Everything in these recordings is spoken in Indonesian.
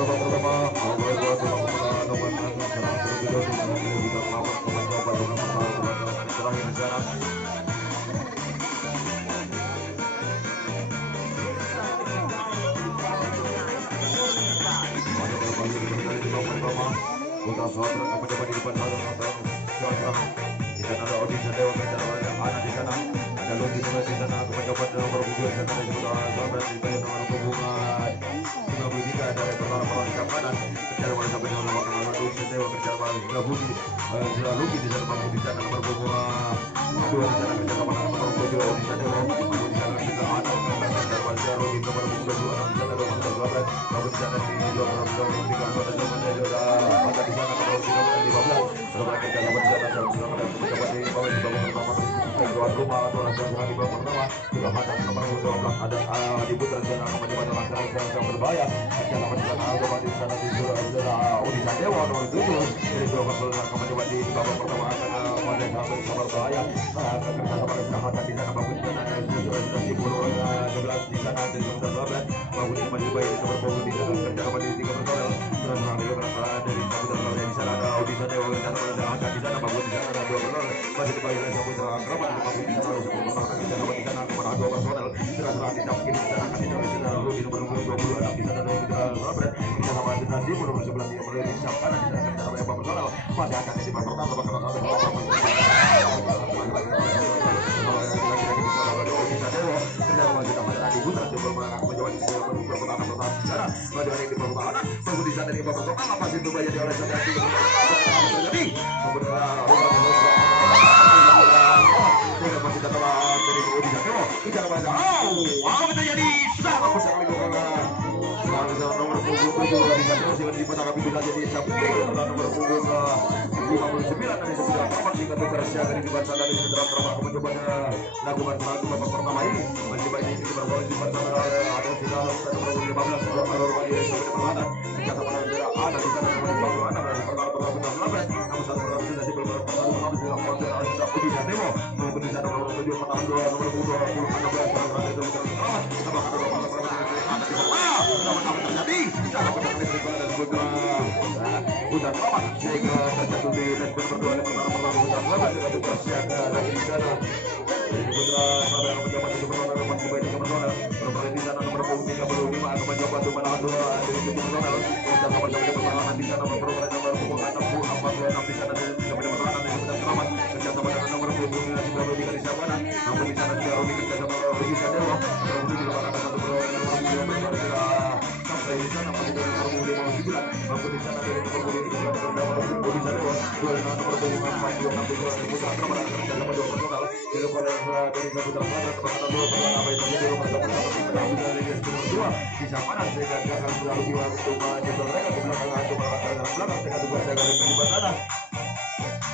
babak pertama nomor 2 nomor nomor sekarang terlebih dahulu kita melakukan pemain terakhir di sana. Putra Saudara akan mencoba di depan Saudara di sana ada Odi Sadewa anak di sana ada Logi di sana akan mencoba nomor 2 di sana Saudara di bagian nomor hubungan 53 dari pertahanan di kanan kejar bola sampai dengan nomor Odi Sadewa kejar bola sudah Budi sudah Logi di sana mampu di sana nomor hubungan 2 di sana kejar bola nomor 7 Odi Sadewa mampu di sana juga anak kejar bola Logi nomor 22 di sana nomor 12 mampu di sana di nomor 23 ada di sana nomor 15 setelah kita dapat di sana sama-sama dan mencoba di bawah pertama tuan rumah atau langsung di babak pertama sudah ada nomor 12 ada di putaran sana mencoba dengan cara berbahaya kita dapat di sana coba di sana di Udi Sadewa nomor 7 dari dua pasal mencoba di babak pertama akan pada sabar berbahaya kerja sama kesehatan di sana bagus di sana sudah sibuk 12 di sana dari 12 bagus di masih baik nomor 20 di sana kerja sama di 3 personel terus dari Sabutra di sana ada Udi Sadewa kerja sama di sana bagus di sana ada 2 personel masih di bawah Sabutra Akraman bagus di sana kerja sama di sana kepada 2 personel serah di samping di sana akan di sana lalu di nomor 26 di sana dari Sabutra kerja sama di sana di nomor 11 yang mulai disiapkan di sana kerja sama 4 personel masih akan di babak pertama bakal ada di sana di babak pertama masih itu banyak oleh sana terjadi masih datang dari Udi Sadewa bicara pada apa terjadi sama sekali nomor punggung 7 di sana masih dipasang api bila jadi Sabri nomor punggung 59 dari sebelah kawan jika bersiap dari di sana dari sebelah kawan mencoba lakukan babak pertama ini masih banyak ini berbola di sana ada sudah nomor 15 nomor perlahan kata pada ada di sana nomor 26 dari pertama 16 namun satu orang sudah di babak pertama sudah konser Udi Sadewa maupun di sana nomor 7 pertama 2 nomor 20 16 orang itu selamat sama kata babak pertama ada di sana terjadi cara penanganan daripada Putra Putra Selamat sehingga terjatuh di leg berdua di pertama Putra Selamat dengan bersiaga lagi di sana Putra Selamat akan mencoba untuk menang masih banyak personel bermain di sana nomor 35 akan mencoba untuk menahan 2 dari personel Putra Selamat sampai pertahanan di sana nomor 66 di sana sampai pertahanan dari Putra Selamat kerja sama dengan nomor 29 sudah berubah di sana namun di sana juga Rudi kerja sama Rudi Sadewa Rudi juga akan satu sampai di sana masih dari nomor 59 mampu di sana dari nomor 53 Rudi Sadewa dua nomor 4 Putra Selamat kerja sama 2 personal dilakukan dari Putra Selamat kepada 2 personal apa itu di nomor 1 dari nomor 2 di sana sehingga akan sudah lebih untuk mencoba mereka ke belakang atau belakang sehingga dua jaga di sana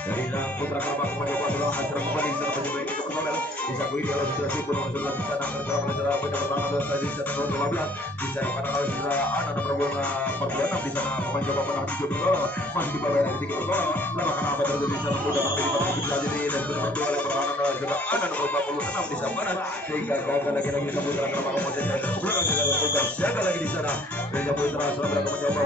dari Putra Selamat mencoba sudah hancur kembali di sana mencoba itu personel disakui di alam sudah sibuk nomor 11 di sana kerja oleh saudara pada pertahanan di sana nomor 15 di sana pada oleh saudara ada nomor 46 di sana mencoba menahan 7 gol masih di bawah 3 gol lama karena apa terjadi di sana sudah di pada kita jadi dan nomor 2 oleh pertahanan saudara ada nomor 46 di sana sehingga gagal lagi Putra Selamat kemudian belakang juga siaga lagi di sana dari Putra Selamat mencoba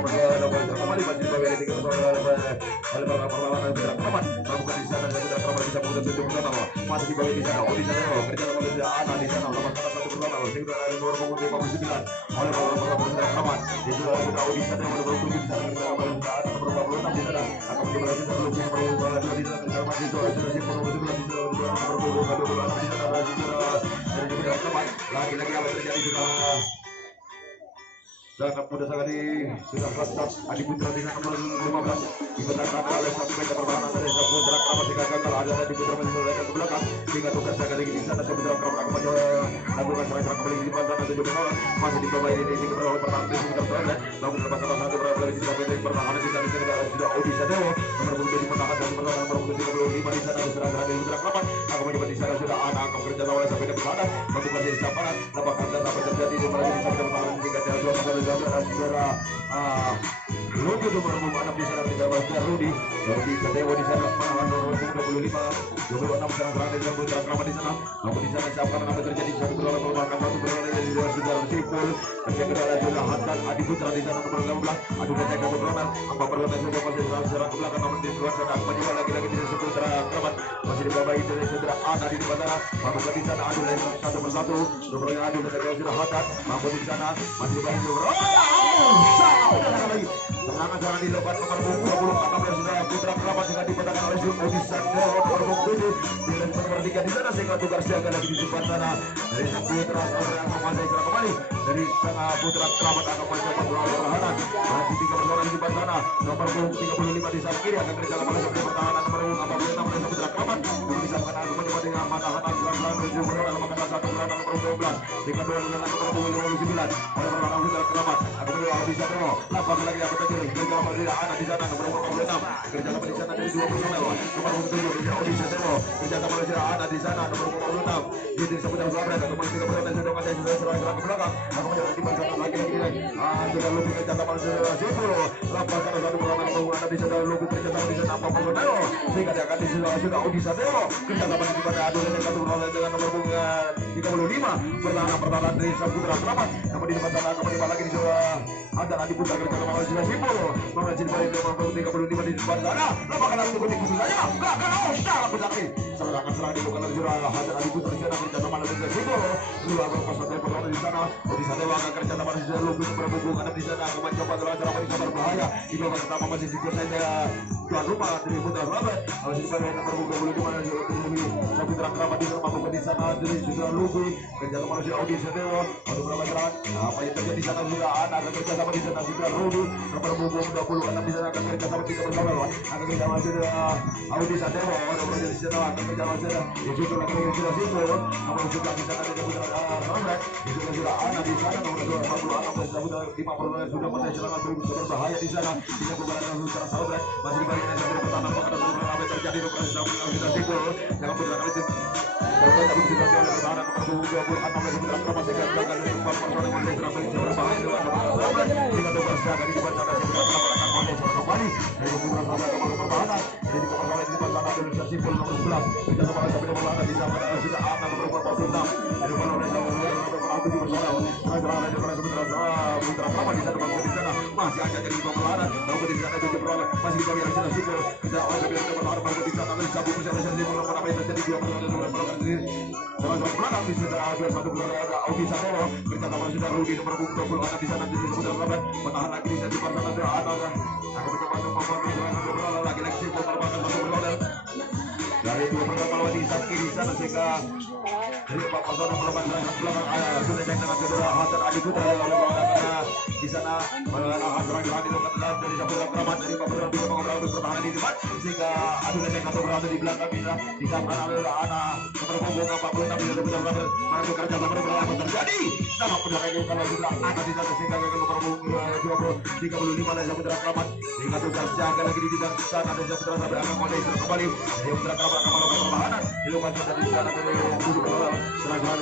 kembali masih di bawah 3 gol oleh perlawanan Putra Selamat melakukan di sana dan Putra Selamat bisa mengutus 7 pertama masih di bawah di sana Odi Sadewa kerja sama dengan Ana di sana melakukan 1 pertama sehingga ada nomor 59 oleh Putra Selamat itu sudah Odi Sadewa nomor 7 di sana kerja sama dengan Ana nomor 46 di sana akan mencoba lagi sebelum nomor 2 di sana kerja sama di sana sudah sibuk nomor 11 di sana nomor 26 di sana dari Putra Selamat lagi-lagi apa terjadi sudah sangat mudah sekali sudah kelas Adi Putra dengan nomor 15 dibenarkan oleh satu meja pertahanan dari Putra Selamat jika gagal ada Adi Putra mencoba ke belakang jika tugas jaga lagi di sana Putra Selamat akan mencoba lakukan serangan kembali di depan sana 7 menolak masih di bawah ini di bawah pertahanan di Putra Selamat namun lepas salah satu berada di sana dari pertahanan di sana sudah Odi Sadewa nomor 7 di pertahanan dan pertahanan nomor 35 di sana serangan dari Putra Selamat akan mencoba di sana sudah anak akan bekerja oleh sampai ke pertahanan melakukan dari samparan apakah apa terjadi di mana di sana pertahanan jika ada dua saudara Logo nomor 6 di sana tidak Rudi Rodi Sadewa di sana menahan nomor 25 26 serang dari Putra Kramat di sana. Namun di sana siapa nama terjadi satu bola merupakan satu bola dari dua saudara Sipul. Kerja kedua juga Hasan Adi Putra di sana nomor 15. Adu kencang ke Putra. Apa perlu juga masih serang ke belakang namun di luar sana mencoba lagi-lagi di Putra Kramat masih di bawah itu saudara Ana di bandara. Mampu di sana adu lagi satu persatu. Nomornya adu dari sudah Hasan. Mampu di sana masih di bawah. Serangan jangan dilakukan nomor 20 sudah Putra Kramat dengan dipatahkan oleh Odi Sandewa nomor 7 dengan nomor 3 di sana sehingga tugas siaga lagi disimpan sana dari Putra Kramat kembali dari tengah Putra Kramat akan mencoba melawan perlawanan masih 3 berlawanan di depan sana nomor 35 di samping kiri akan berjalan pada sebelah pertahanan nomor 46 dari Putra Kramat bisa menang mencoba dengan mata-mata serangan menuju berlawanan maka satu berlawanan nomor 12 dengan dua dengan nomor 29 pada perlawanan Putra Kramat akan berlawanan di sana lapar lagi apa terjadi berjalan pada anak di sana nomor 46 kerja sama di sana dari 2 personel nomor 7 di Odi Sandewa kerja sama di sana di sana nomor 46 di seputar Zabret atau masih ke belakang sudah masih serang ke belakang aku menjadi di belakang lagi sudah lebih kerja sama di sana Sipul lapar karena satu perlawanan ada di sana lebih kerja sama di sana apa personel sehingga dia akan di sana sudah Odi Sandewa kerja sama di sana adu dengan satu perlawanan dengan nomor 35 pertahanan dari Putra Kramat namun di depan sana kembali lagi di sana ada Adi Putra kerja sama di sana Sipul mengaji balik nomor 35 di depan sana lapakan lagi untuk khusus saja enggak salah berarti serangan dilakukan oleh Jurah Hajar Adi Putra di sana kerja sama dengan Sipul dua berpasang dari perlawanan di sana di sana akan kerja sama di sana Lugus berhubung ada di sana akan mencoba terlalu di sana berbahaya di babak pertama masih sikut saja tuan rumah dari Putra Kramat masih balik nomor 25 dan Putra Kramat di sana mampu di sana dari Jurah Lugus kerja sama di Odi Sandewa untuk berapa serangan apa yang terjadi di sana sudah akan kerja sama di sana sudah Rudi nomor 26 di sana akan kerja sama di sana akan kerja sama di Odi Sandewa nomor di sana akan kerja sama di sana itu lagi sudah Sipul nomor sudah di sana dari Putra Kramat itu sudah anak di sana nomor 26 sudah mulai serangan berbahaya di sana tidak kebaran Putra Kramat masih dibalik dari pertahanan apa terjadi nomor sudah Sipul yang Putra Kramat kalau tapi kita lihat pertahanan nomor 26 Putra Kramat sehingga gagal dari 4 personel yang serang berbahaya dengan dengan nomor siaga di depan sana Putra Kramat akan mulai kembali dari Putra Kramat ke pertahanan jadi pertahanan di depan sana dari Sipul nomor 11 kita kembali sampai nomor 8 di sana sudah anak nomor 46 dari perlawanan nomor 7 personel serangan dari Putra Kramat di sana masih ada dari perlawanan nomor di sana 7 perlawanan masih kita lihat sudah Sipul kita awal dari perlawanan nomor di sana sabu bisa Sipul nomor apa yang terjadi dua perlawanan sama-sama belakang di sana ada satu perlawanan Odi Sandewa kerja sama sudah Rudi nomor 26 di sana di Putra Kramat menahan lagi di sana di sana ada anak akan mencoba untuk membuat serangan lagi Sipul merupakan satu perlawanan dari dua perlawanan di samping kiri sana sehingga dari Pak Pasona melakukan serangan belakang sudah cek dengan saudara Hasan Adi Putra karena di sana menahan serangan dilakukan dari Putra Kramat dari Pak Pasona juga mengobrol pertahanan di depan sehingga adu cek atau berada di belakang bisa disampaikan oleh anak nomor punggung 46 di Putra Kramat masuk kerja sama berlaku terjadi sama pendapat ini kalau sudah ada di sana sehingga nomor punggung 35 dari Putra Kramat sehingga tugas jaga lagi di sana ada Putra Kramat akan mulai kembali dari Putra Kramat akan melakukan pertahanan dilakukan dari sana dari serangan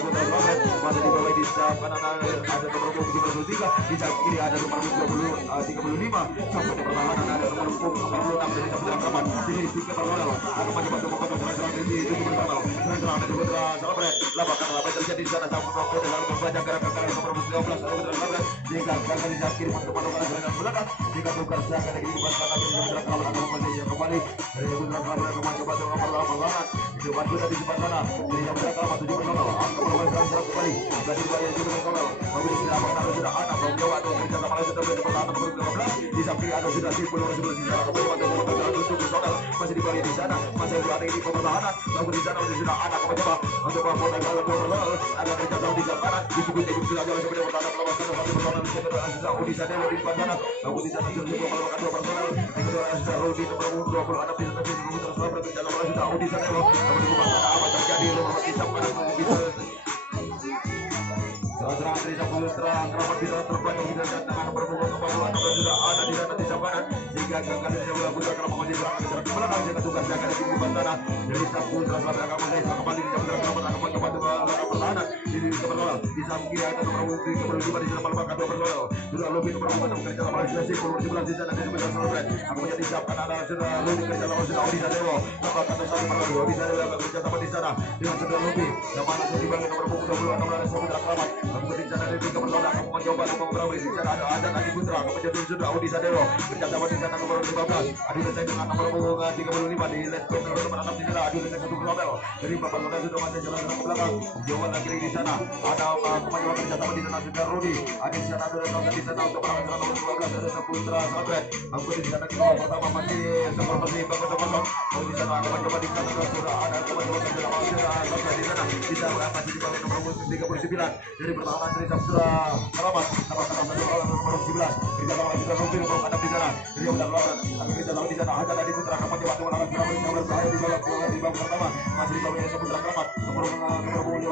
Putra Kramat masih di bawah di kanan ada nomor punggung 33 di samping kiri ada nomor 35 sampai pertahanan ada nomor punggung 46 dari Putra Kramat ini tiga perlawanan akan mencoba untuk memotong serangan dari itu bersama serangan dari Putra Kramat lapakan apa yang terjadi di sana sampai nomor dalam membaca gerakan nomor 13 Putra Kramat jika gagal di samping kiri untuk melakukan serangan belakang jika tukar serangan dari depan sana dari Putra Kramat akan kembali dari Putra Kramat akan mencoba untuk perlawanan di depan sudah di depan sana dari Putra Kramat 7 personel akan melakukan serangan kembali dari dua yang 7 personel mobil silakan ada sudah anak Jawa atau kerja sama sudah di pertahanan nomor 13 di samping ada sudah Sipul nomor 11 di sana kembali untuk memotong 7 personel masih di bawah di sana masih berada di pertahanan namun di sana sudah anak mencoba untuk memotong 2 personel ada kerja sama di sebelah kanan disebut itu sudah jalan sebagai pertahanan melawan satu personel sudah Odi Sandewa di depan sana namun di sana sudah melakukan 2 personel di kedua sudah Rudi nomor 26 di sana di Putra Kramat kerja sama sudah Odi Sandewa namun di depan sana apa terjadi nomor di sana bisa serangan dari Putra Kramat bisa terbantu di sana dengan nomor 26 sudah ada di sana di Sabanan sehingga gagal dari Putra Kramat masih serangan dari belakang sehingga tugas jaga di depan sana dari Putra Kramat akan mulai kembali di Putra Kramat akan mencoba untuk pertahanan ini kebetulan di samping kiri ada nomor punggung 35 di sana Palmakan kebetulan sudah lebih nomor 4 kerja sama Malaysia Simpul 11 di sana dari Benar Solbret aku menjadi siapkan ada sudah lebih kerja sama sudah Audi Sadewo nomor 1 bisa kerja sama di sana dengan sudah lebih yang mana sudah dibangun nomor punggung 20 nomor Saudara Kramat aku di sana dari kebetulan aku mencoba untuk berapa di sana ada Adi Putra aku menjadi sudah Audi Sadewo kerja sama di sana nomor 15 adu letek dengan nomor punggung 35 di Let's Go nomor 6 di sana adu letek 1 Romel dari Bapak Kota sudah masih jalan ke belakang Jawa lagi di sana ada kemajuan kerja sama di sana sudah Rudi ada di sana ada di sana untuk berangkat nomor 12 ada Saputra Sabret aku di sana di nomor pertama masih seperti Bapak Kota aku di sana kemajuan di sana sudah ada kemajuan kerja sama di sana di sana masih di bawah nomor 39 dari pertahanan dari Saputra Selamat nomor 11 kerja sama di sana Rudi nomor 6 di sana dari udah lawan aku kerja sama di sana ada di Putra kemajuan di mana nomor bahaya di bawah pertama masih di bawah Saputra Kramat nomor 15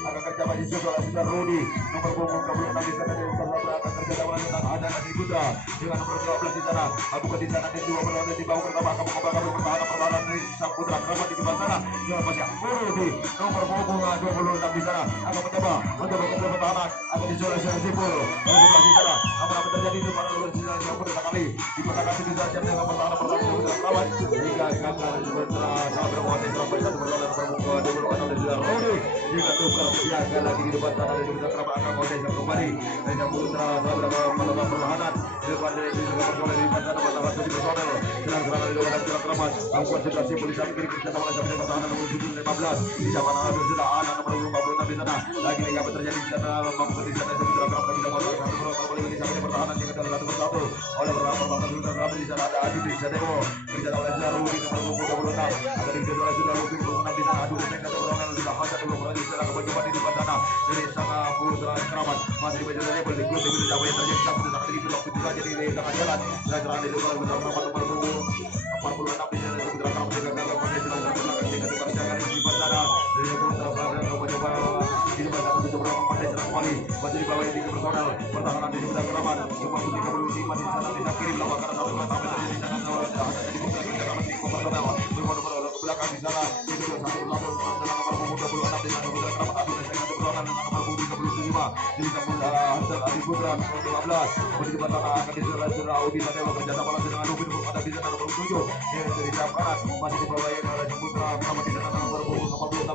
akan kerja sama di sudah Rudi nomor punggung 26 di sana dari Saputra akan kerja sama dengan ada di Putra dengan nomor 12 di sana aku di sana di dua berada di bawah pertama kamu pertahanan dari Saputra Kramat di depan sana dengan masih Rudi nomor punggung 26 di sana akan mencoba untuk pertahanan akan disolasi Simpul di sana apa terjadi di depan di sana yang pertama kali di pertandingan itu saja dengan pertahanan Kramat hingga gagal Saputra sangat berkuasa sampai satu perlawanan permukaan 26 di sana Rudi jika tukar siaga lagi di depan sana dari Saputra Kramat akan kembali dari Saputra melakukan perlawanan di depan dari perlawanan di depan sana pertahanan dari personel sedang serangan di depan Saputra Kramat lakukan sudah Simpul di samping kiri kita sama sampai pertahanan nomor 15 di sana ada sudah ada nomor 56 di sana lagi apa terjadi di sana maksud di sana Saputra Kramat tidak mau kembali di sana pertahanan yang kedua satu persatu oleh pertahanan Saputra Kramat di sana ada Adi di Sadewo kerja oleh Rudi nomor 26 ada di kedua sudah Rudi 26 di sana adu dengan Saputra sudah ada dulu di sana kebanyakan di depan sana dari Saputra Kramat masih banyak dari boleh klub di Jawa yang terjadi Saputra Kramat di blok juga jadi di tengah jalan dan serangan dari Saputra Kramat nomor 46 di sana Saputra Kramat juga gagal pada jalan belakang dengan diperjaga di depan sana dari Saputra Kramat mencoba di depan sana untuk berapa pada jalan kembali masih di bawah di personal pertahanan di Saputra Kramat nomor 35 di sana di kiri belakang kanan satu pertama di sana ada di personal nomor ke belakang di sana itu satu nomor 26 di sana Saputra Kramat adu dengan personal nomor 35 di Saputra Adi Putra nomor 12 di depan sana akan diserang Audi Sadewo kerja sama dengan Rudi ada di sana nomor 7 yang dari jam kanan masih di bawah yang ada Saputra Kramat di sana nomor 46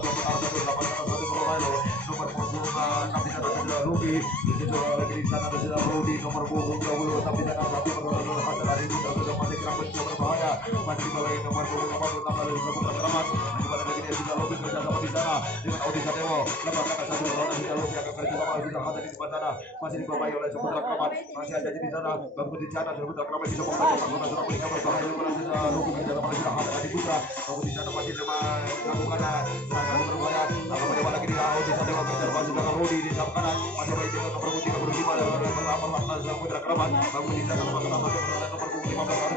nomor 6 di sana sudah Rudi itu lagi di sana sudah Rudi nomor 26 di sana tapi ada dari sudah masih Kramat sudah berbahaya masih di bawah nomor 46 dari Saputra Kramat di mana lagi dia sudah lebih kerja sama di sana dengan Audi Sadewo lembaga satu orang sudah lebih akan kerja sama sudah ada di depan sana masih dibawahi oleh Saputra Kramat masih ada di sana bagus di sana Saputra Kramat bisa membantu sudah berikan berbahaya dengan sudah lebih kerja sama sudah ada di Putra bagus di sana masih melakukan serangan berbahaya akan mencoba lagi di Audi Sadewo kerja sama sudah Rudi di samping kanan masih baik dengan nomor 35 dan nomor Saputra Kramat bagus di sana nomor 15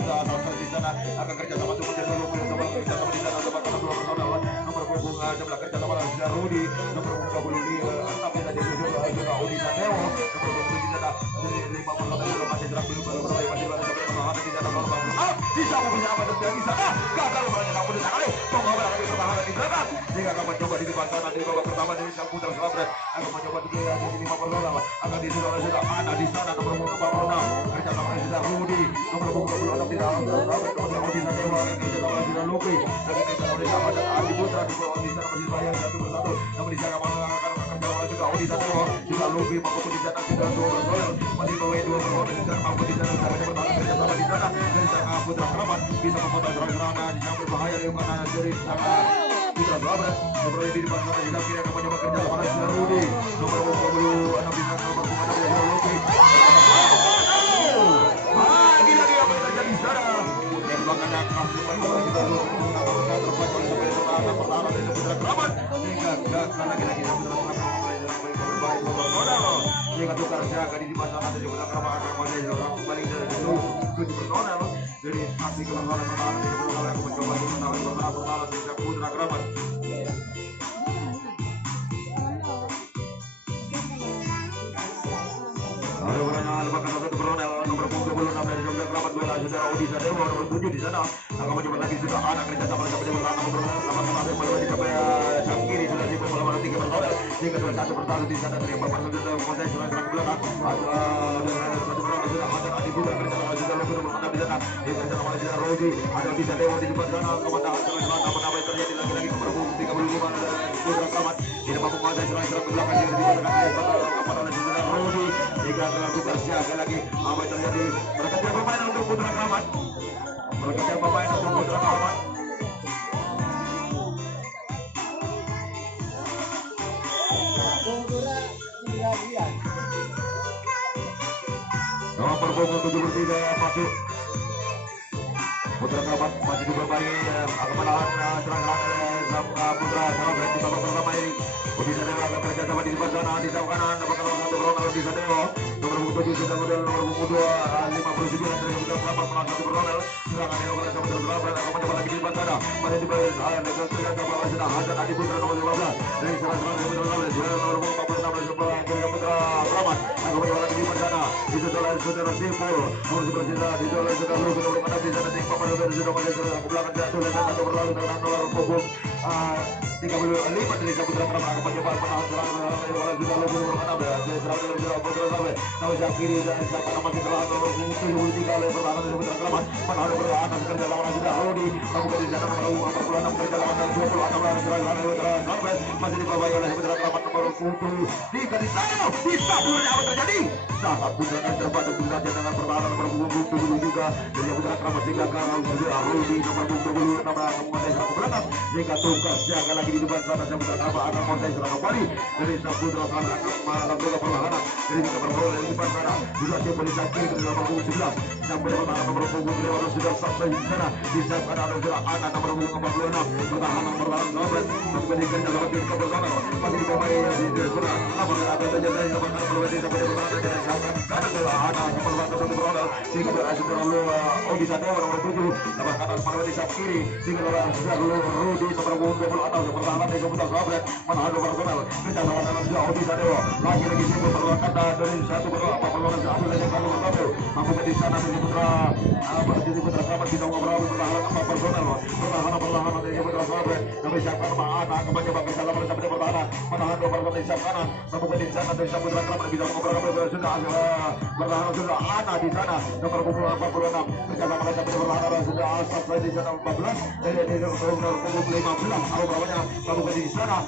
harus di sana akan kerja sama Saputra sama kerja sama di sana nomor 11 kerja sama sudah Rudi nomor 25 tapi tadi sudah Audi Sadewo nomor 20 di sana dari 5 masih terang belum masih bertahan di sana nomor 4 bisa punya apa terjadi di sana gagal menyerang pada sekali pengawal lagi pertahanan di belakang jika akan mencoba di depan sana di babak pertama dari Saputra Sabret akan mencoba di 5 akan sudah ada di sana nomor 46 kerja sama sudah Rudi nomor 26 di dalam nomor Audi Sadewo kerja sama sudah Lupi dan di sana ada Adi Putra di bawah di sana masih bayar satu persatu namun di sana akan juga Audi Sadewo juga Lupi maupun di sana sudah masih bawa dua perlawanan di sana maupun di sana sampai bertahan kerja sama di sana dari sana Putra Kramat bisa memotong serangan di sana berbahaya karena dari sana Putra Sabret nomor di depan sana juga kira akan mencoba kerja sama dengan Rudi nomor 26 di sana nomor 26 dari Lupi lagi apa yang terjadi di sana tembakan yang kasih pertahanan kita terbuat oleh pertahanan dari Putra Kramat sehingga gagal lagi sehingga tukar jaga di mana ada juga Kramat akan kembali dari itu personal dari aksi pertahanan yang mencoba pertahanan dari Putra Kramat nomor 26 ke-6 dari Saudara Keramat bola Saudara Odi Sadewa nomor 7 di sana. Akan mencoba lagi sudah anak kerja sama dengan Saudara Keramat nomor 8 melewati sampai sang kiri sudah dimulai melawan 3 bersaudara. Hingga 21 bersatu di sana dari Bapak Saudara Kota Surat ke belakang. Sudah ada Adi Buda kerja sama sudah nomor 6 di sana. Hingga sama Saudara Rodi ada di Sadewa di depan sana. Kemenangan apa yang terjadi lagi nomor 35 Saudara Keramat tidak mampu menguasai serangan ke belakang yang diberikan oleh Saudara Rodi. Jika terlakukan siaga lagi apa yang terjadi mereka tidak bermain untuk Putra Keramat. Mereka tidak bermain untuk Putra Keramat. Nomor punggung 73 masuk Putra Keramat masih bermain akan menahan serangan Putra Keramat di babak pertama ini. Odi Sadewa akan kerja sama di depan sana di sebelah kanan apakah satu Ronald Odi Sadewa nomor 7 sudah model nomor 2 59 dari Putra Keramat menang satu Ronald serangan yang oleh Putra Keramat akan mencoba lagi di depan sana masih di bawah dengan sudah Hasan Adi Putra nomor 15 dari serangan Putra Keramat nomor 46 dari sebelah Putra Keramat akan mencoba lagi di depan sana itu adalah Saudara Simpul nomor 11 itu adalah Saudara Lu nomor 6 di sana Papan sudah masih ke belakang jatuh dan satu berlalu dengan nomor punggung 35 dari Putra Keramat akan mencoba menahan serangan oleh Saudara Lu nomor 6 dan serangan dari Putra Keramat nomor kiri dan siapa masih telah nomor 73 oleh pertahanan dari Putra Keramat menahan pertahanan kerja lawan sudah Rodi namun di sana nomor 46 kerja lawan dan 26 lawan serangan dari Putra Keramat masih dibawahi oleh Putra Keramat nomor 7 di sana di sabun apa terjadi saat Putra terdapat dengan pertahanan nomor 73 dari Putra Keramat sehingga sudah Rodi nomor 26 akan menguasai serangan belakang jika tukar siaga lagi di depan sana Putra Keramat akan menguasai serangan kembali dari Putra Keramat akan melakukan perlawanan dari perlawanan dari depan sana sudah siap di kiri ke nomor 11 sampai pertahanan nomor 25 sudah sampai di sana di sana ada sudah anak nomor 46 pertahanan perlawanan nomor memberikan jalan ke pertahanan masih dibawahi di sana apa ada terjadi nomor 46 sampai pertahanan dari sana kanan bola anak nomor 46 sehingga berhasil terlalu Odi Sadewa nomor 7 nomor kanan melewati sayap kiri sehingga sudah Rudi nomor 26 pertahanan dari Putra Keramat menahan nomor personal kita sama sudah Odi Sadewa lagi sibuk perlawanan dari satu perlawanan satu lagi kalau bertemu mampu di sana dari Putra Keramat tidak ngobrol pertahanan apa personal pertahanan dari Putra Keramat tapi siapa nama anak akan mencoba ke dalam sampai pertahanan menahan nomor dari sayap kanan mampu di sana dari Putra Keramat bisa ngobrol sudah pertahanan sudah anak di sana nomor 46 kerja sama sampai pertahanan sudah asal di sana 14 dari nomor 15 kalau bawahnya mampu di sana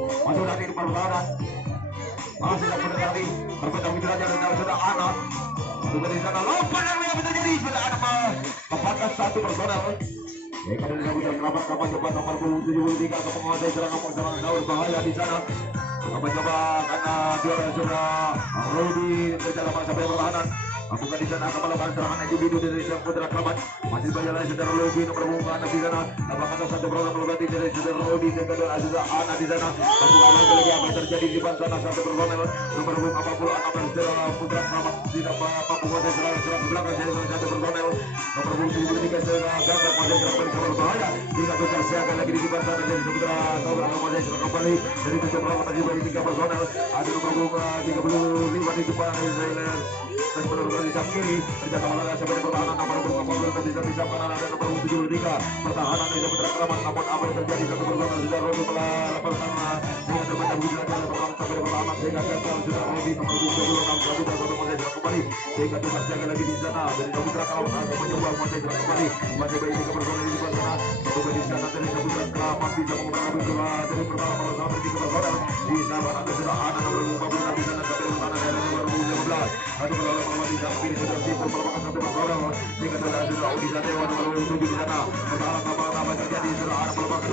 masuk lagi di pertahanan masih dapat tadi berpetang di derajat dan sudah anak sudah di sana lompat yang terjadi sudah ada mempatkan satu personal mereka dari Putra Keramat akan mencoba nomor 73 untuk menguasai serangan jauh bahaya di sana akan mencoba karena juara sudah Rudi terjalan sampai pertahanan apakah di sana akan melakukan serangan individu dari Putra Keramat masih banyak lagi Saudara Logi nomor 6 di sana apakah satu program melewati dari Saudara Rodi dan kedua Saudara Ana di sana apakah lagi apa yang terjadi di depan sana satu program nomor 46 dari Saudara Putra Keramat tidak mampu menguasai serangan belakang dari satu program nomor 73 Saudara Gagak masih serangan berbahaya hingga tukar siaga lagi di depan sana dari Saudara Saudara masih serangan kembali dari Putra Keramat tadi bagi 3 personel ada nomor 35 di depan Israel dan menurunkan di sayap kiri terjaga melanggar sampai di pertahanan nomor 40 di sayap kanan ada nomor 73 pertahanan dari Putra Keramat namun apa yang terjadi satu pertahanan sudah Rodi melakukan sehingga terbaca bujian dari pertahanan sampai di pertahanan sehingga gagal sudah Rodi nomor 26 Putra Keramat menguasai serangan kembali sehingga tukar siaga lagi di sana dari Putra Keramat akan mencoba menguasai serangan kembali masih baik tiga pertahanan di depan sana mencoba di sana dari Putra Keramat bisa mengubah dari pertahanan sampai di pertahanan di sana ada sudah anak nomor 56 di sana sampai pertahanan dari nomor 15 ada perlawanan di sana kiri sudah sibuk merupakan satu perlawanan jika sudah Odi Sadewa nomor 7 di sana pertahanan apa terjadi sudah ada merupakan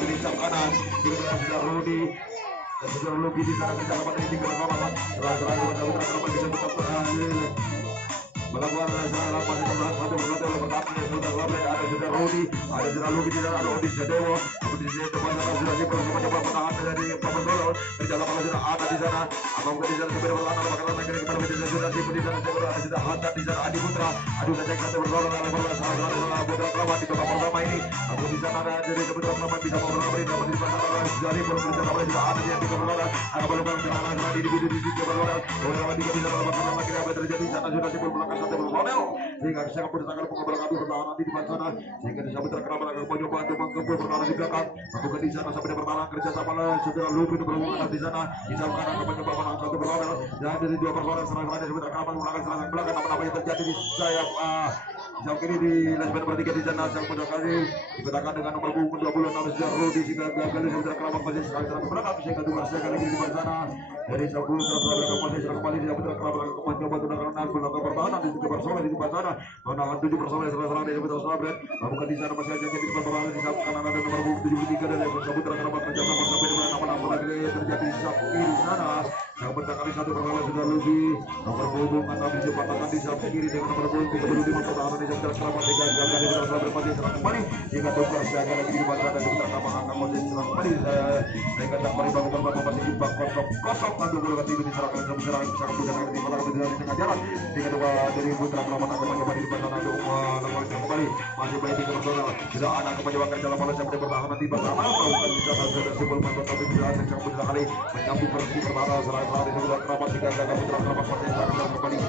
di sayap kanan jika sudah Rudi dan sudah Logi di sana kita dapat ini perlawanan setelah Putra Keramat bisa tetap melakukan serangan pada satu pertama sudah Robert ada sudah Rudi ada sudah Logi di sana ada Odi Sadewa seperti di depan sana sudah sipil mencoba menahan dari Paman Solo. Berjalan malah sudah ada di sana. Abang di sana sebenarnya berlahan makanan negeri kepada di sana sudah sipil di sana sudah hantar di sana Adi Putra. Aduh saja satu berlawan oleh bola salah Putra Keramat di babak pertama ini. Aku di sana ada dari Putra Keramat bisa memperoleh di sana sudah sipil berjalan malah sudah ada di berlawan. Ada bola berjalan di berlawan. Bola di sana babak pertama kira apa terjadi di sana sudah sipil belakang satu berlawan. Sehingga saya pun tangan pengobar kami bertahan di depan sana sehingga bisa Putra Keramat akan mencoba untuk menggempur bertahan di belakang. Aku di sana sampai bertahan kerja sama sudah Lupin berhubungan di sana bisa akan mencoba menang satu berlawan. Dan dari dua perlawanan serangan dari Putra Keramat menggunakan serangan belakang apa yang terjadi di sayap jam kini di lesben bertiga di sana sang pada kali dikatakan dengan nomor punggung 26 sejak Rudi sehingga gagal di Putra Keramat masih serangan belakang sehingga dua sekali lagi di sana dari sang Putra Keramat masih serang kembali di Putra Keramat mencoba gunakan belakang pertahanan di persoalan di depan sana menahan 7 persoalan serang dari Putra Keramat bukan di sana masih aja jadi pertahanan di samping kanan ada nomor punggung 73 dari Putra Keramat mencoba sampai di mana lagi terjadi di sana yang berkali satu perlawanan sudah lebih nomor punggung 6 dipatahkan di samping kiri dengan nomor punggung 35 pertahanan di Putra Keramat tiga gagal di Putra Keramat berpati serang kembali hingga tukar siaga lagi di pasar dan Putra Keramat angka posisi serang kembali sehingga tak kembali bangun pertama masih imbang kosong aduh bola tim diserahkan ke serang sangat mudah di belakang di tengah jalan hingga dua dari Putra Keramat akan mencoba di depan sana untuk melakukan kembali masih baik di personal sudah anak mencoba dalam bola sampai pertahanan di pertama melakukan bisa sudah simpul mantan tapi bisa sangat mudah kali menyambung persi pertahanan serang di Putra Keramat hingga gagal Putra Keramat masih serang kembali ke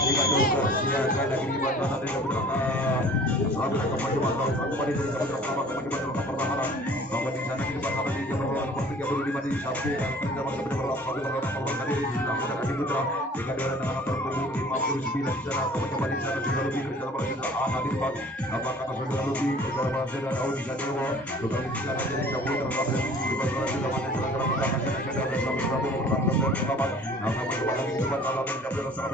hingga tukar siaga lagi di pasar dari Putra Keramat kembali kembali dari Putra Keramat kembali ke pertahanan bahwa di sana di depan sana di nomor 35 di samping dan kerja masih berlaku tadi di belakang dari Putra hingga dengan nomor 59 di sana kembali di sana sudah lebih kerja sama sudah anak di depan apakah sudah lebih kerja sama sudah tahu di sana bukan di sana jadi cabut terlalu di depan sudah masih serang belakang sana sudah ada sampai berapa pertandingan pertama nah mencoba lagi di depan kalau dan cabut serang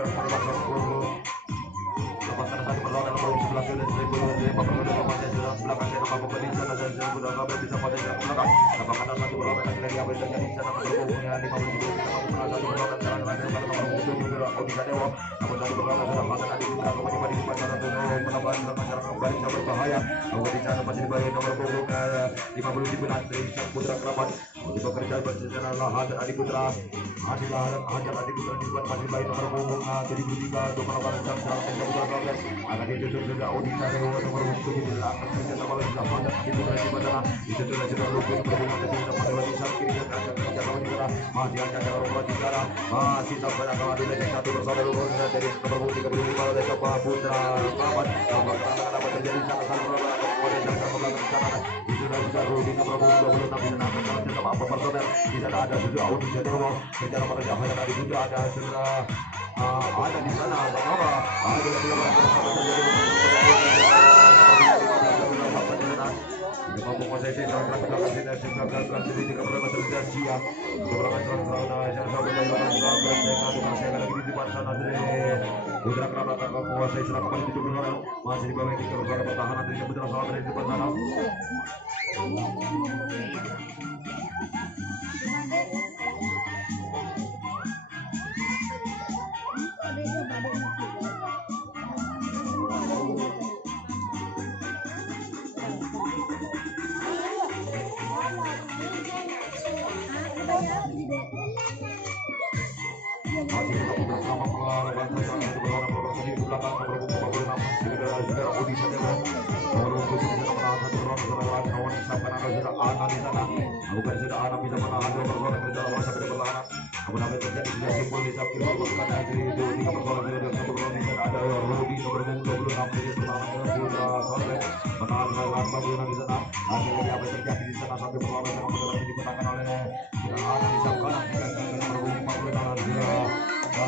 lepas satu perlawanan nomor 11 sudah dari perlawanan masih sudah belakang saya nampak di sana dan sudah sampai bisa pada belakang apakah ada satu perlawanan lagi apa yang terjadi di sana berhubungnya 50 satu perlawanan serangan pada nomor 7 juga Odisha Dewa namun satu perlawanan sudah pasang di Putra kembali di depan sana untuk menambah serangan kembali bisa berbahaya bahwa di sana masih dibagi nomor punggung 59 dari Putra Keramat untuk bekerja bersama lahan Adi Putra masih lahan hajar Adi Putra di depan masih baik nomor punggung 73 untuk melakukan serangan Putra Keramat akan ditutup sudah Odisha Dewa nomor 7 akan kerja sama sudah hajar Adi Putra di mana itu sudah luput berhubungan dengan pada di samping kiri dan kerja sama di sana masih ada nomor 3 masih sampai akan ada lagi satu bersama dari nomor 35 dari Putra Keramat apa terjadi sangat kemudian dari belakang sana itu sudah Rudi nomor 26 di sana sama apa personel di sana ada juga Odisha Dewa secara pada Jahaya tadi juga ada sudah ada di sana bahwa ada lagi yang Putra Keramat akan menguasai serang kembali di tubuh masih di bawah ini keluar pertahanan dari Putra Keramat dari depan sana. Bukan sudah anak bisa menahan dua persoalan berjalan sampai di perlahan. Namun apa yang terjadi sudah simpul di samping melakukan dari dua tiga persoalan sudah satu persoalan di sana ada Rudi nomor 26 dari perlahan dengan Putra Soleh menahan lawan Babuna di sana. Akhirnya apa yang terjadi di sana sampai perlawanan yang berjalan dimenangkan oleh tidak anak di samping kanan dengan nomor 56 menahan dua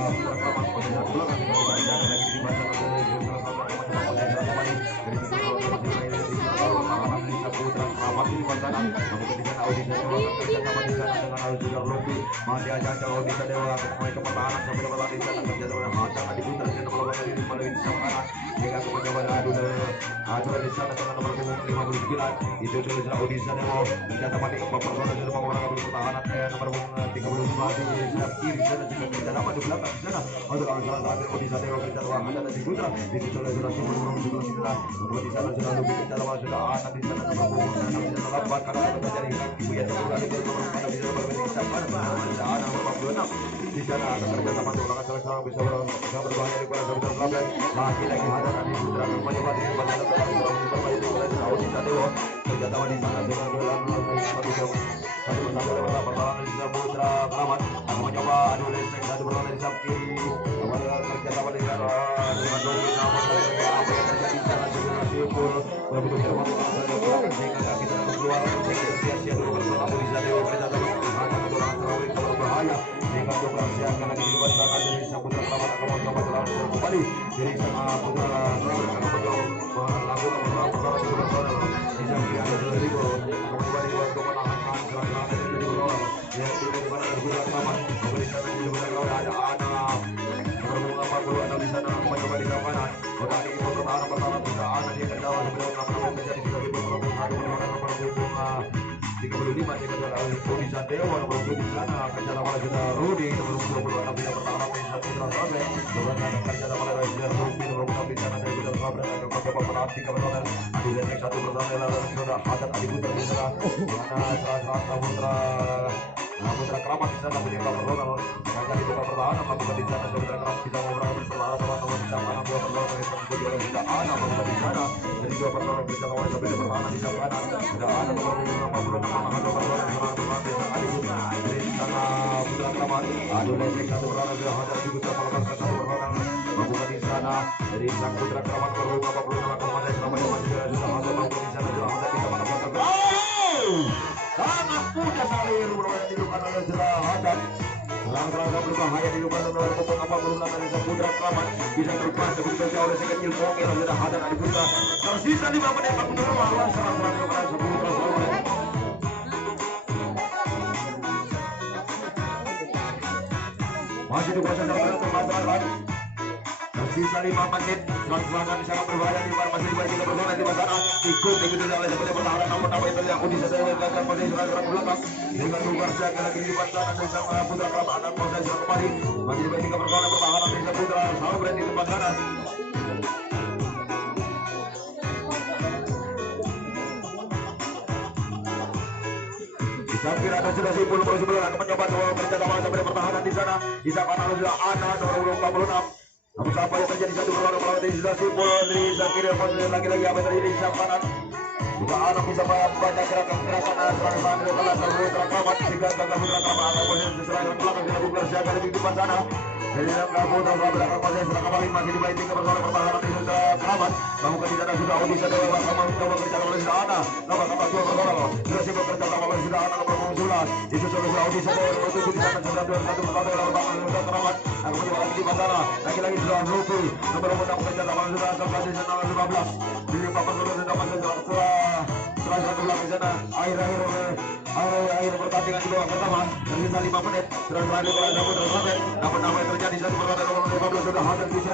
Putra Keramat pada saat belakang kalau berjalan lagi di baca oleh Putra Soleh kembali dari Putra Keramat di sana. Namun di sana Odisha Dewa kerja sama di sana dengan Aljuda Lopi masih aja Odisha Dewa kembali ke pertahanan sampai ke pertahanan di sana kerja dengan Hajar Adi Putra dan nomor 8 ini melalui di sana kanan hingga mencoba adu di sana dengan nomor punggung 59 itu sudah Odi Sademo ternyata mati keempat personal sudah mengorak pertahanan nomor 35 di sebelah kiri sana juga kita dapat di belakang sana untuk anggaran terakhir Odi Sademo kita ruang ada di putra itu sudah sebelum sudah di sana sudah lebih kita sudah anak di sana nomor 6 lambat karena terjadi ibu yang terlalu di nomor 6 bisa berbeda pada anak nomor 26 di sana ada kerjasama ulangan sekarang bisa berbahaya di pada sebentar belakang lagi ada tadi putra mencoba di depan berbahaya di pada Odi Sademo kerjasama di sana dengan satu bersama pertahanan di sana putra Keramat akan mencoba adu lesek satu berlawan di samping kiri kerjasama dengan Domi namun apa yang terjadi di sana juga simpul berebut terbangun sehingga kita keluar sia-sia dulu bersama Odi Sademo kerjasama hanya kedorangan terlalu berbahaya sehingga juga siaga lagi di depan sana dari Saputra Keramat akan mencoba terlalu kembali dari sama putra Keramat akan mencoba melakukan pertahanan di bersama di samping ada sudah ribu akan kembali untuk menahan serangan dari bola yang di mana ada putra Keramat di sana di sebelah ada anak nomor 46 di sana akan mencoba di kanan otak ini pertahanan pertama bisa ada di kendala sebelum nama menjadi 35 jika adalah Odi Sademo nomor 7 di sana kerjasama dengan Rudi nomor 26 bisa pertahanan di sana putra Sabre kemudian kerjasama dengan Rudi nomor 6 di sana dari putra Sabre akan mencoba menahan 3 personel adu lesek satu personel lalu sudah Hadat Adi Putra di sana putra Keramat di sana punya personel maka di buka pertahanan melakukan di sana putra Keramat bisa mengobrol pertahanan teman-teman di sana 2 personel dari tersebut oleh sudah Ana melakukan di sana dari 2 personel bisa mengobrol sampai pertahanan di sana sudah Ana nomor 56 menahan 2 personel serangan pertahanan di sana Adi Putra dari sana putra Keramat adu lesek satu personel sudah Hadat Adi Putra melakukan satu personel melakukan di sana dari sang putra Keramat nomor 56 akan masih sama-sama sudah Hadat melakukan di sana sudah Hadat bisa melakukan sangat mudah sekali rumah dilakukan oleh Hadat serang-serang berbahaya dilakukan oleh pemain 46 dari Saputra Keramat bisa terlepas begitu saja oleh sekecil Koke dan sudah Hadat Adi Putra tersisa 5 menit 42 lawan serang-serang dilakukan Saputra Keramat masih dikuasai dalam permasalahan tersisa 5 menit serangan sangat berbahaya di mana masih dibaik 3 personel di sana ikut begitu oleh seperti pertahanan namun apa itu yang Odi Sademo gagal pada serangan belakang dengan luar siaga lagi di depan sana dan sama putra Keramat akan proses serang kembali masih dibaik 3 personel pertahanan dari Putra Sabre di depan sana Sampir ada sudah simpul nomor 9 akan mencoba kerjasama sampai pertahanan di sana di sana sudah Ana nomor 46 namun apa yang terjadi satu perlawanan melawan dari sudah simpul di sampir lagi-lagi apa yang terjadi di samping kanan juga anak bisa membaca gerakan-gerakan serangan setelah Putra Keramat sehingga gagal Putra Keramat akan posisi serangan belakang dengan Buklar siaga di depan sana dari dalam Putra Keramat akan posisi serang kembali masih dibaik 3 personel pertahanan di Putra Keramat namun di sana sudah Odi Sademo sama mencoba berjalan oleh sudah Ana nomor 2 personel sudah simpul kerjasama oleh sudah Ana nomor 11 itu sudah Odi Sademo nomor 7 di sana sudah 21 personel pertahanan di Putra Keramat akan mencoba lagi di sana lagi-lagi sudah Rupi nomor 6 kerjasama sudah sampai di sana 15 di 4 personel sudah masuk setelah satu belakang di sana akhir pertandingan di babak pertama tersisa 5 menit sudah terakhir oleh Saputra Sabre namun apa yang terjadi satu perlawanan nomor 15 sudah hadir bisa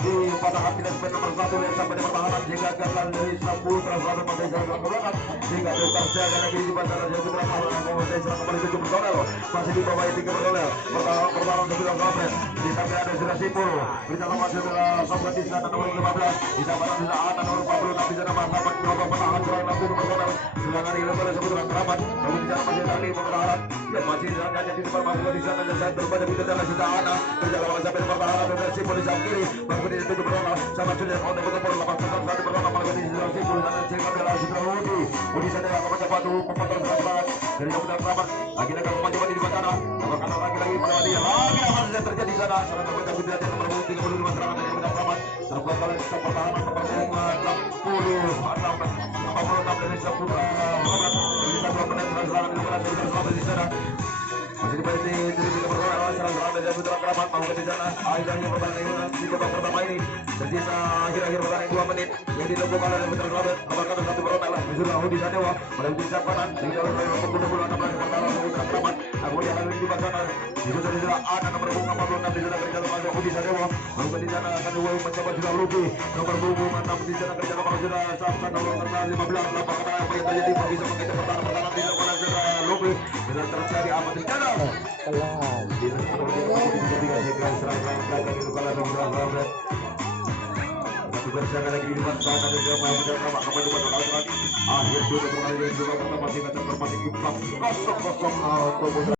dipatahkan tidak sepenuh nomor 1 yang sampai di pertahanan sehingga gagal dari Saputra Sabre pada serang belakang sehingga tukar siaga lagi di depan sana Saputra Sabre memulai serang kembali 7 personel masih di bawah 3 personel pertahanan Saputra Sabre di samping ada sudah simpul bersama Saputra Sabre di sana nomor 15 di sana sudah Ana nomor 46 di sana Sahabat mencoba menahan serang langsung personel serangan ini oleh Saputra Keramat namun di sana masih tadi pertahanan dan masih serangannya di depan masuk di sana dan saat berpada di sana sudah Ana berjalan sampai pertahanan dan simpul di samping kiri baru di 7 personel sama sudah untuk betul 8 personel satu personel malah di sana simpul dan sehingga adalah sudah Odi Sademo akan mencoba pemotong serangan dari Saputra Keramat lagi-lagi mencoba di depan sana nomor kanan lagi melewati lagi apa yang terjadi di sana serangan kepada Budian nomor 35 serangan dari Saputra Keramat terbuat oleh pertahanan nomor 46 dari Saputra Keramat serangan di sana masih dibaik di 3 personel serangan dari Putra Keramat mau ke sana. Akhirnya pertandingan di babak pertama ini tersisa akhir-akhir pertandingan 2 menit yang dilakukan oleh Putra Keramat. Apakah satu berontak lah Sudah Hudi Sadewa melalui siapanan di dalam 2016 pertama Putra Keramat. Kemudian akan di sana di sana ada nomor bunga 46 di sana kerja masuk Hudi Sadewa. Lalu di sana akan mencoba sudah Luki nomor bunga 6 di sana kerja sama sudah sampai nomor 15 apakah apa yang terjadi bisa mengejar pertahanan di sana sudah Luki sudah terjadi apa di sana Kelam. di sana berjaga lagi di depan sana dan juga mau berjaga kembali pada lagi akhir dua pertandingan juga pertama singkat termasuk 0-0